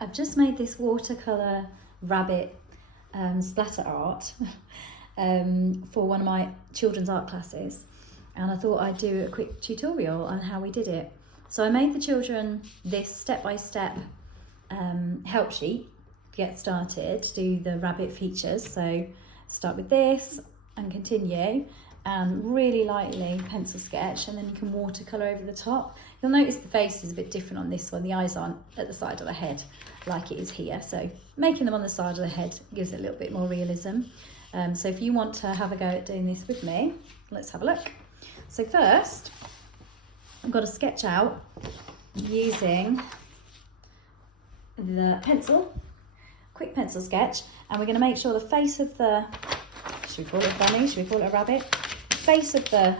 I've just made this watercolour rabbit splatter art for one of my children's art classes, and I thought I'd do a quick tutorial on how we did it. So I made the children this step-by-step help sheet to get started, to do the rabbit features. So start with this and continue, and really lightly pencil sketch, and then you can watercolour over the top. You'll notice the face is a bit different on this one. The eyes aren't at the side of the head like it is here, so making them on the side of the head gives it a little bit more realism. So if you want to have a go at doing this with me, let's have a look. So first, I've got to sketch out using the pencil, quick pencil sketch, and we're going to make sure the face of the, should we call it a bunny, should we call it a rabbit? The face of the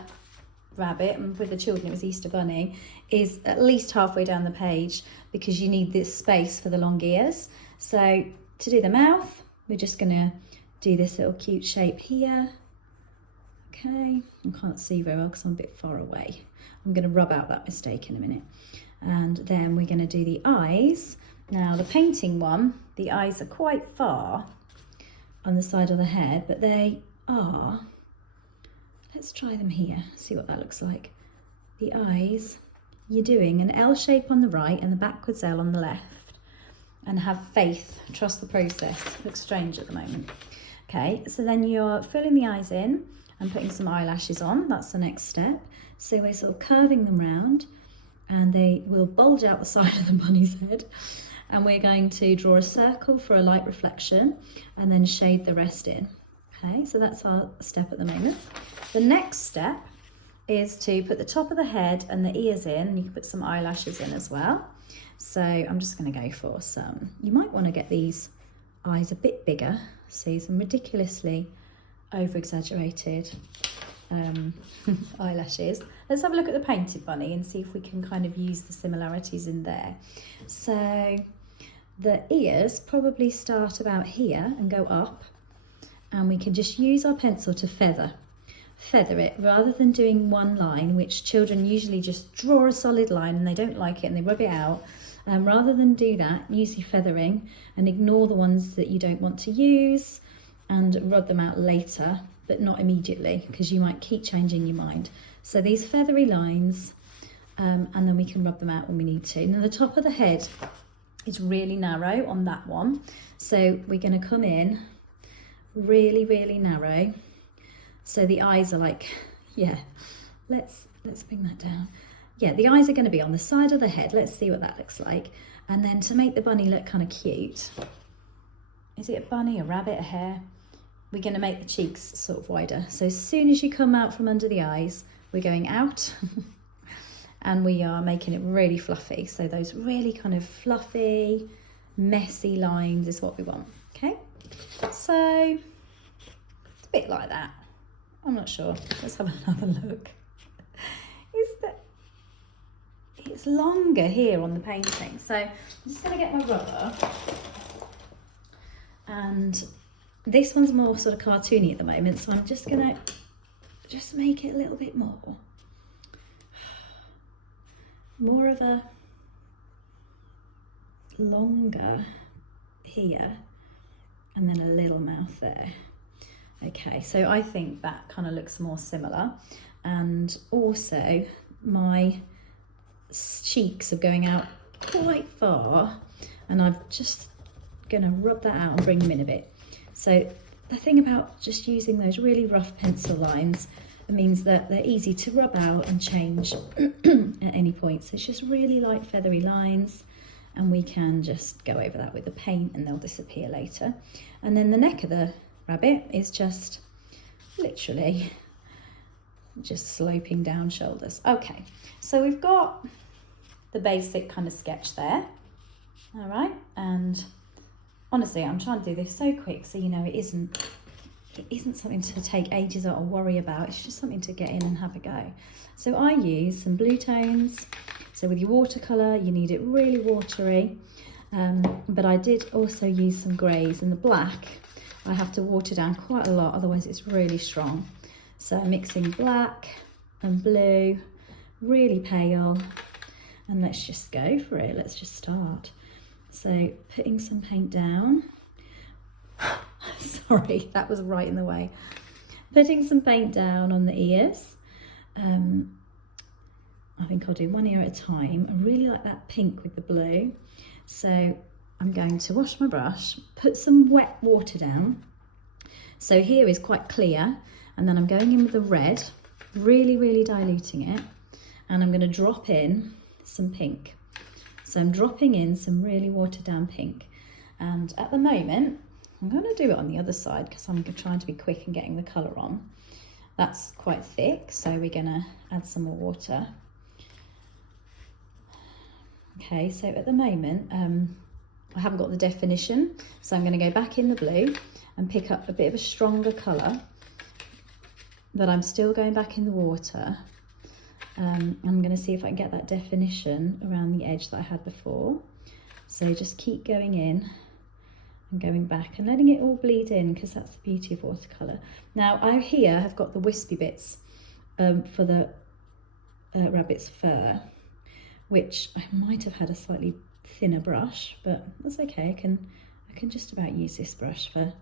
rabbit, and with the children it was Easter bunny, is at least halfway down the page, because you need this space for the long ears. So to do the mouth, we're just going to do this little cute shape here. Okay, I can't see very well because I'm a bit far away. I'm going to rub out that mistake in a minute. And then we're going to do the eyes. Now the painting one, the eyes are quite far on the side of the head, but they are, let's try them here, see what that looks like. The eyes, you're doing an L shape on the right and the backwards L on the left, and have faith, trust the process. Looks strange at the moment. Okay, so then you're filling the eyes in and putting some eyelashes on. That's the next step. So we're sort of curving them round, and they will bulge out the side of the bunny's head. And we're going to draw a circle for a light reflection and then shade the rest in. Okay, so that's our step at the moment. The next step is to put the top of the head and the ears in, and you can put some eyelashes in as well. So I'm just going to go for some, you might want to get these eyes a bit bigger, see some ridiculously over-exaggerated eyelashes. Let's have a look at the painted bunny and see if we can kind of use the similarities in there. So the ears probably start about here and go up, and we can just use our pencil to feather it, rather than doing one line, which children usually just draw a solid line and they don't like it and they rub it out. Rather than do that, use your feathering and ignore the ones that you don't want to use and rub them out later, but not immediately, because you might keep changing your mind. So these feathery lines, and then we can rub them out when we need to. Now the top of the head is really narrow on that one, so we're going to come in really, really narrow. So the eyes are like, yeah, let's bring that down. Yeah, the eyes are going to be on the side of the head. Let's see what that looks like. And then to make the bunny look kind of cute, is it a bunny, a rabbit, a hare? We're going to make the cheeks sort of wider. So as soon as you come out from under the eyes, we're going out and we are making it really fluffy. So those really kind of fluffy, messy lines is what we want. Okay, so it's a bit like that. I'm not sure. Let's have another look. It's longer here on the painting. So I'm just going to get my rubber, and this one's more sort of cartoony at the moment, so I'm just going to just make it a little bit more of a longer here, and then a little mouth there. Okay, so I think that kind of looks more similar. And also my cheeks are going out quite far, and I'm just going to rub that out and bring them in a bit. So the thing about just using those really rough pencil lines, it means that they're easy to rub out and change at any point. So it's just really light feathery lines, and we can just go over that with the paint and they'll disappear later. And then the neck of the rabbit is just literally just sloping down shoulders. Okay, so we've got the basic kind of sketch there. All right, and honestly, I'm trying to do this so quick, so you know it isn't something to take ages or worry about. It's just something to get in and have a go. So I use some blue tones. So with your watercolour, you need it really watery, but I did also use some greys, and the black I have to water down quite a lot, otherwise it's really strong. So I'm mixing black and blue, really pale, and let's just go for it. Let's just start. So putting some paint down. Sorry, that was right in the way. Putting some paint down on the ears. I think I'll do one ear at a time. I really like that pink with the blue. So I'm going to wash my brush, put some wet water down. So here is quite clear, and then I'm going in with the red, really, really diluting it. And I'm going to drop in some pink. So I'm dropping in some really watered down pink. And at the moment, I'm going to do it on the other side because I'm trying to be quick and getting the colour on. That's quite thick, so we're going to add some more water. Okay, so at the moment, I haven't got the definition, so I'm going to go back in the blue and pick up a bit of a stronger colour, but I'm still going back in the water. I'm going to see if I can get that definition around the edge that I had before. So just keep going in and going back and letting it all bleed in, because that's the beauty of watercolour. Now I here have got the wispy bits for the rabbit's fur, which I might have had a slightly thinner brush, but that's okay. I can just about use this brush for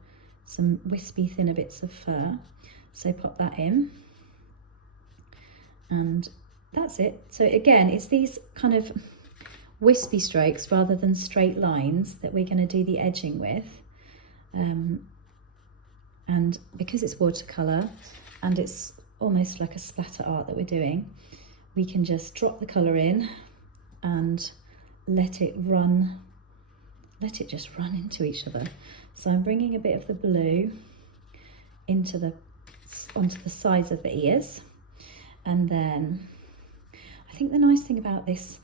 some wispy thinner bits of fur. So pop that in, and that's it. So again, it's these kind of wispy strokes rather than straight lines that we're going to do the edging with. And because it's watercolour and it's almost like a splatter art that we're doing, we can just drop the colour in and let it just run into each other. So I'm bringing a bit of the blue onto the sides of the ears, and then I think the nice thing about this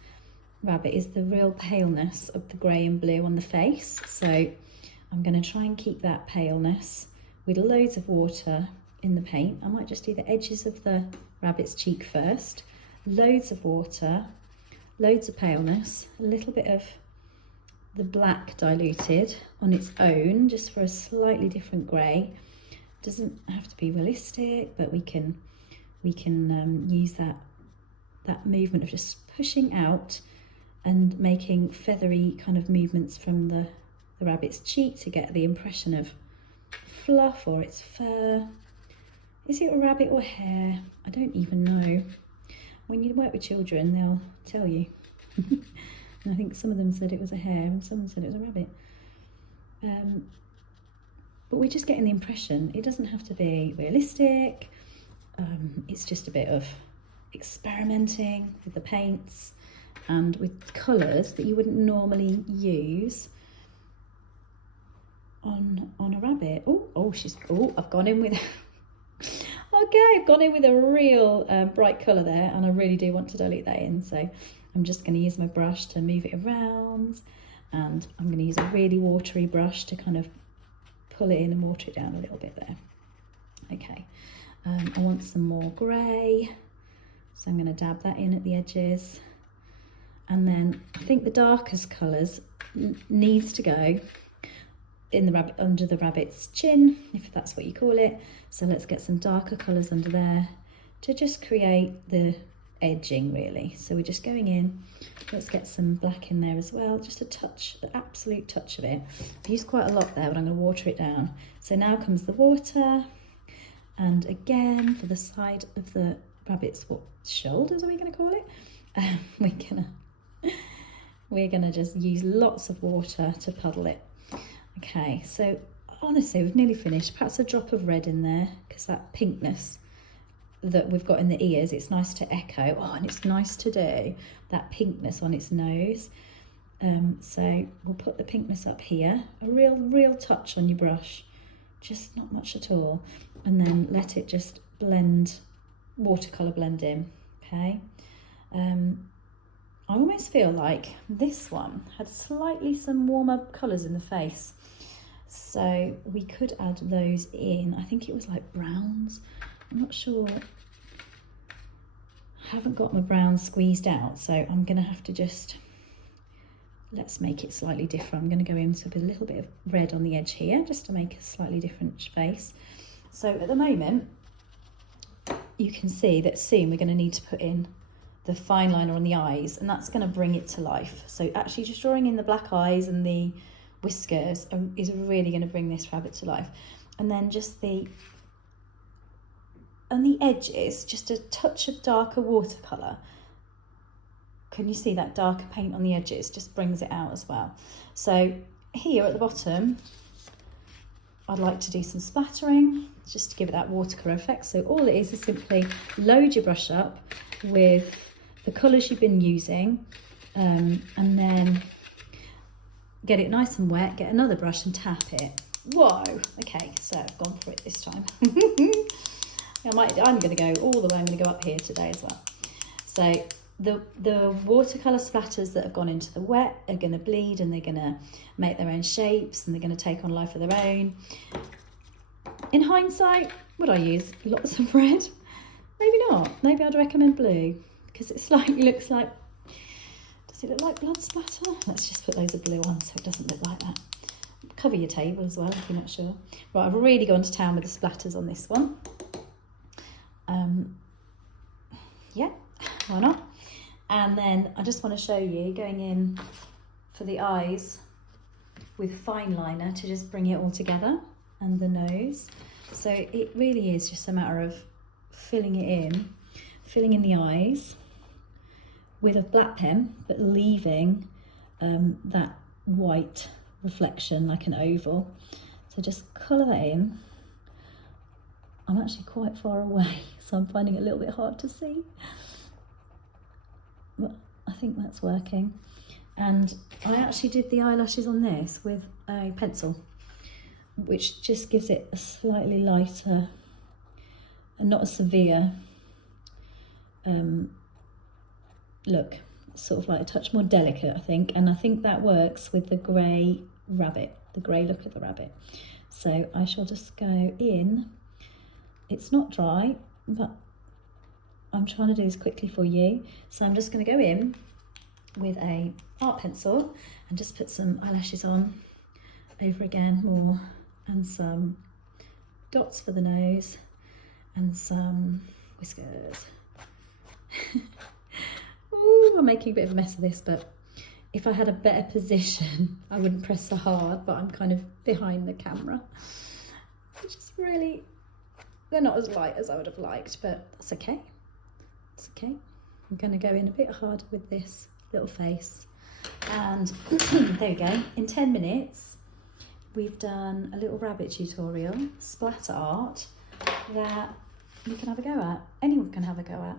rabbit is the real paleness of the grey and blue on the face. So I'm going to try and keep that paleness with loads of water in the paint. I might just do the edges of the rabbit's cheek first. Loads of water, loads of paleness, a little bit of the black diluted on its own, just for a slightly different grey. Doesn't have to be realistic, but we can use that movement of just pushing out and making feathery kind of movements from the rabbit's cheek to get the impression of fluff or its fur. Is it a rabbit or hare? I don't even know. When you work with children, they'll tell you. And I think some of them said it was a hare and some said it was a rabbit. But we're just getting the impression. It doesn't have to be realistic. It's just a bit of experimenting with the paints and with colours that you wouldn't normally use on a rabbit. I've gone in with okay, I've gone in with a real bright colour there, and I really do want to dilute that in, so I'm just going to use my brush to move it around, and I'm going to use a really watery brush to kind of pull it in and water it down a little bit there. Okay, I want some more grey, so I'm going to dab that in at the edges, and then I think the darkest colours needs to go in the rabbit, under the rabbit's chin, if that's what you call it. So let's get some darker colours under there to just create the edging, really. So we're just going in. Let's get some black in there as well, just a touch, the absolute touch of it. I've used quite a lot there, but I'm going to water it down. So now comes the water, and again for the side of the rabbit's shoulders, are we going to call it? We're gonna just use lots of water to puddle it. Okay, so honestly, we've nearly finished. Perhaps a drop of red in there, because that pinkness that we've got in the ears, it's nice to echo. Oh, and it's nice to do that pinkness on its nose. So we'll put the pinkness up here, a real touch on your brush, just not much at all, and then let it just blend, watercolour blend in. Okay. I almost feel like this one had slightly some warmer colours in the face, so we could add those in. I think it was like browns, I'm not sure. I haven't got my brown squeezed out, so I'm going to have to just, let's make it slightly different. I'm going to go into a little bit of red on the edge here, just to make a slightly different face. So at the moment, you can see that soon we're going to need to put in the fine liner on the eyes, and that's going to bring it to life. So actually just drawing in the black eyes and the whiskers is really going to bring this rabbit to life. And then just on the edges, just a touch of darker watercolour. Can you see that darker paint on the edges? Just brings it out as well. So here at the bottom, I'd like to do some splattering, just to give it that watercolour effect. So all it is simply load your brush up with the colours you've been using, and then get it nice and wet, get another brush and tap it. Whoa, okay, so I've gone for it this time. I'm going to go all the way, I'm going to go up here today as well. So the watercolour splatters that have gone into the wet are going to bleed, and they're going to make their own shapes, and they're going to take on life of their own. In hindsight, would I use lots of red? Maybe not. Maybe I'd recommend blue, because it's like, looks like, does it look like blood splatter? Let's just put loads of blue on so it doesn't look like that. Cover your table as well if you're not sure. Right, I've really gone to town with the splatters on this one. Yeah, why not? And then I just want to show you going in for the eyes with fine liner to just bring it all together, and the nose. So it really is just a matter of filling in the eyes with a black pen, but leaving that white reflection like an oval. So just colour that in. I'm actually quite far away, so I'm finding it a little bit hard to see. But I think that's working. And I actually did the eyelashes on this with a pencil, which just gives it a slightly lighter and not a severe look, sort of like a touch more delicate, I think. And I think that works with the grey rabbit, the grey look of the rabbit. So I shall just go in. It's not dry, but I'm trying to do this quickly for you. So I'm just going to go in with a art pencil and just put some eyelashes on over again more, and some dots for the nose and some whiskers. Ooh, I'm making a bit of a mess of this, but if I had a better position I wouldn't press so hard, but I'm kind of behind the camera, which is really, they're not as light as I would have liked, but that's okay. It's okay. I'm going to go in a bit harder with this little face, and there we go. In 10 minutes we've done a little rabbit tutorial, splatter art, that you can have a go at. Anyone can have a go at.